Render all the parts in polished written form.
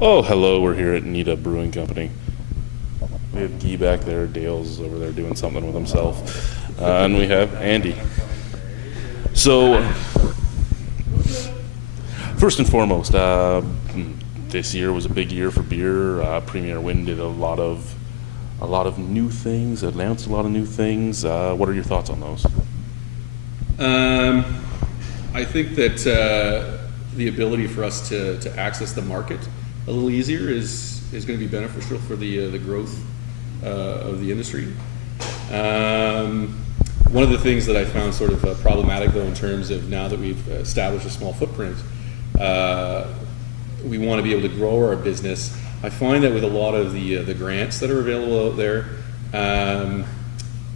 Oh, hello. We're here at Nita Brewing Company. We have Guy back there. Dale's over there doing something with himself. And we have Andy. So, first and foremost, this year was a big year for beer. Premier Wind did a lot of new things, announced a lot of new things. What are your thoughts on those? I think that the ability for us to access the market a little easier is going to be beneficial for the growth of the industry. One of the things that I found sort of problematic, though, in terms of now that we've established a small footprint, we want to be able to grow our business. I find that with a lot of the grants that are available out there,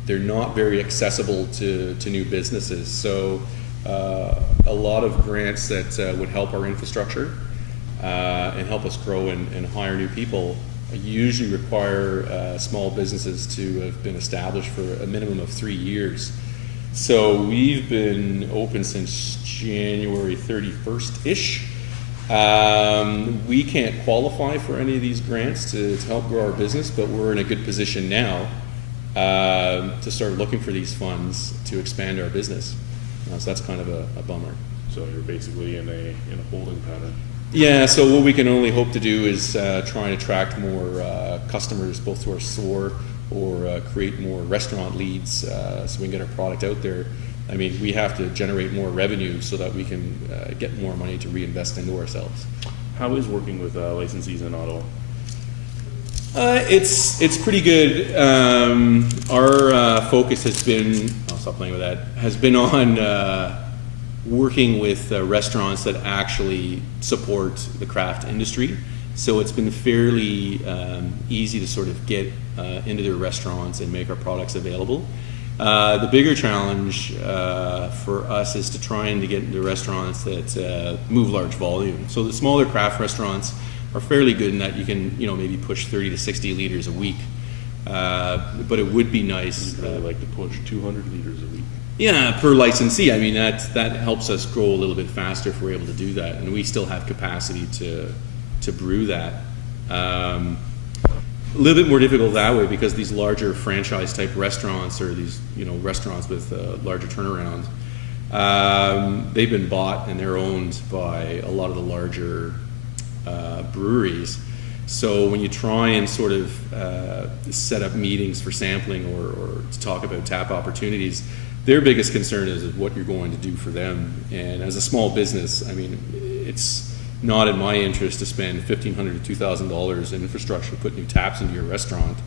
they're not very accessible to new businesses. So a lot of grants that would help our infrastructure and help us grow and hire new people usually require small businesses to have been established for a minimum of 3 years. So we've been open since January 31st-ish. We can't qualify for any of these grants to help grow our business, but we're in a good position now to start looking for these funds to expand our business. So that's kind of a bummer. So you're basically in a holding pattern. Yeah, so what we can only hope to do is try and attract more customers both to our store or create more restaurant leads so we can get our product out there. I mean, we have to generate more revenue so that we can get more money to reinvest into ourselves. How is working with licensees in Ottawa? It's pretty good. Our focus has been, I'll stop playing with that, has been on working with restaurants that actually support the craft industry. So it's been fairly easy to sort of get into their restaurants and make our products available. The bigger challenge for us is to trying to get into restaurants that move large volume. So the smaller craft restaurants are fairly good in that you can, maybe push 30 to 60 liters a week. But it would be nice. I'd really like to push 200 liters a week. Yeah, per licensee. I mean, that helps us grow a little bit faster if we're able to do that, and we still have capacity to brew that. A little bit more difficult that way because these larger franchise type restaurants or these restaurants with larger turnaround, they've been bought and they're owned by a lot of the larger breweries. So when you try and sort of set up meetings for sampling or to talk about tap opportunities, their biggest concern is what you're going to do for them. And as a small business, I mean, it's not in my interest to spend $1,500 to $2,000 in infrastructure to put new taps into your restaurant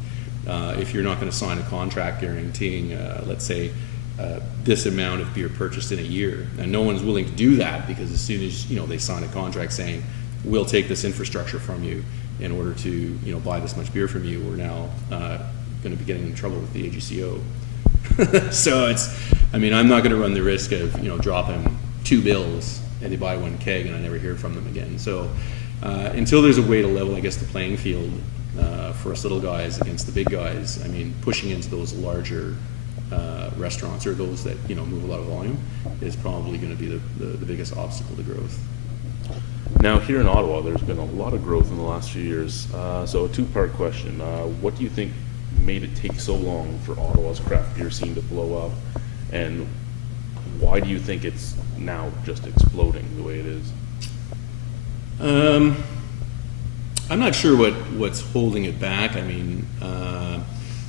if you're not going to sign a contract guaranteeing, let's say, this amount of beer purchased in a year. And no one's willing to do that because as soon as they sign a contract saying, we'll take this infrastructure from you in order to buy this much beer from you, we're now going to be getting in trouble with the AGCO. So I'm not going to run the risk of dropping 2 bills and they buy 1 keg and I never hear from them again. So until there's a way to level, I guess, the playing field for us little guys against the big guys, I mean, pushing into those larger restaurants or those that move a lot of volume is probably going to be the biggest obstacle to growth. Now, here in Ottawa, there's been a lot of growth in the last few years. So a 2-part question. What do you think made it take so long for Ottawa's craft beer scene to blow up? And why do you think it's now just exploding the way it is? I'm not sure what's holding it back. I mean,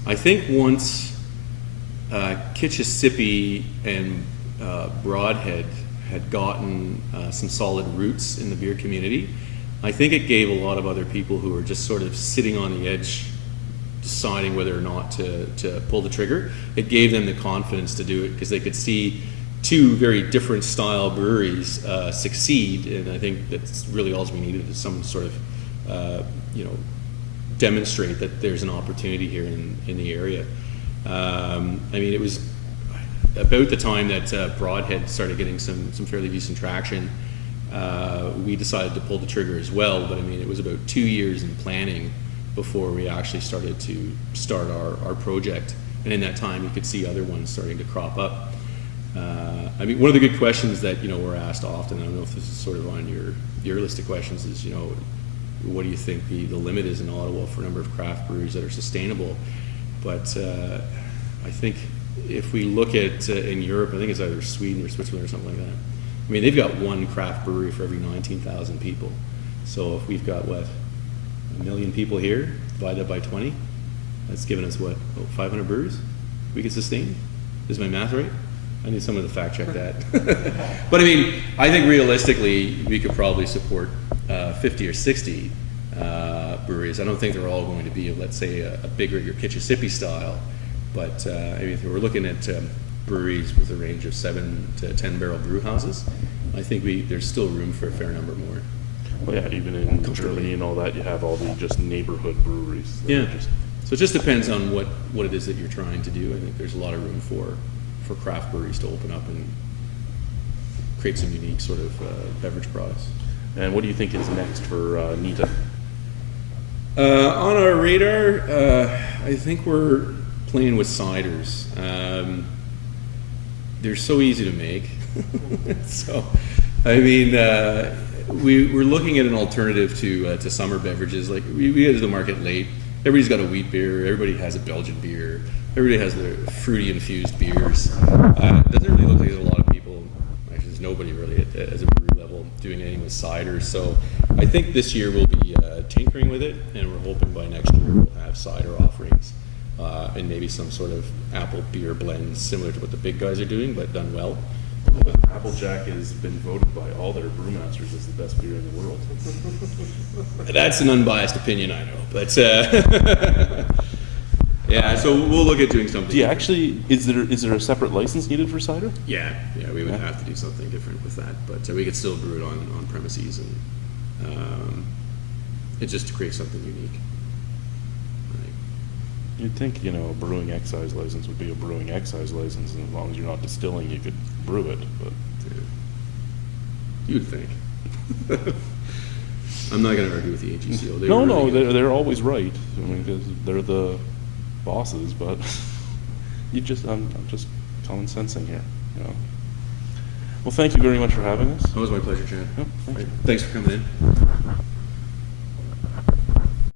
I think once Kitchissippi and Broadhead had gotten some solid roots in the beer community, I think it gave a lot of other people who were just sort of sitting on the edge deciding whether or not to pull the trigger. It gave them the confidence to do it because they could see 2 very different style breweries succeed, and I think that's really all we needed is some sort of demonstrate that there's an opportunity here in the area. I mean, it was about the time that Broadhead started getting some fairly decent traction. We decided to pull the trigger as well, but I mean, it was about 2 years in planning before we actually started to start our project. And in that time, you could see other ones starting to crop up. I mean, one of the good questions that we're asked often, I don't know if this is sort of on your list of questions, is what do you think the limit is in Ottawa for a number of craft breweries that are sustainable? But I think if we look at in Europe, I think it's either Sweden or Switzerland or something like that. I mean, they've got one craft brewery for every 19,000 people. So if we've got, what, 1 million people here, divide that by 20, that's given us, what, 500 breweries we could sustain? Is my math right? I need someone to fact check that. But I mean, I think realistically, we could probably support 50 or 60 breweries. I don't think they're all going to be, let's say, a big rig or Kitchissippi style. But I mean, if we're looking at breweries with a range of 7 to 10 barrel brew houses, I think there's still room for a fair number more. Well, yeah, even in Germany and all that, you have all the just neighborhood breweries. that are Yeah. just- So it just depends on what it is that you're trying to do. I think there's a lot of room for craft breweries to open up and create some unique sort of beverage products. And what do you think is next for Nita? On our radar, I think we're playing with ciders. They're so easy to make. So, I mean, we're looking at an alternative to summer beverages. Like we get to the market late. Everybody's got a wheat beer. Everybody has a Belgian beer. Everybody has their fruity infused beers. It doesn't really look like there's a lot of people. Actually, there's nobody really at a brew level doing anything with cider. So I think this year we'll be tinkering with it, and we're hoping by next year we'll have cider offerings and maybe some sort of apple beer blend similar to what the big guys are doing, but done well. Applejack has been voted by all their brewmasters as the best beer in the world. That's an unbiased opinion, I know, but yeah. So we'll look at doing something. Do you different. actually, is there a separate license needed for cider? Yeah, we would have to do something different with that, but we could still brew it on premises, and it's just to create something unique. Right. You'd think, a brewing excise license would be a brewing excise license, and as long as you're not distilling, you could brew it, but. You'd think. I'm not going to argue with the AGCO. They No, were no, really good. they're always right. I mean, because they're the bosses, but I'm just common sensing here, Well, thank you very much for having us. It was my pleasure, Chad. Yeah, thank you. Thanks for coming in.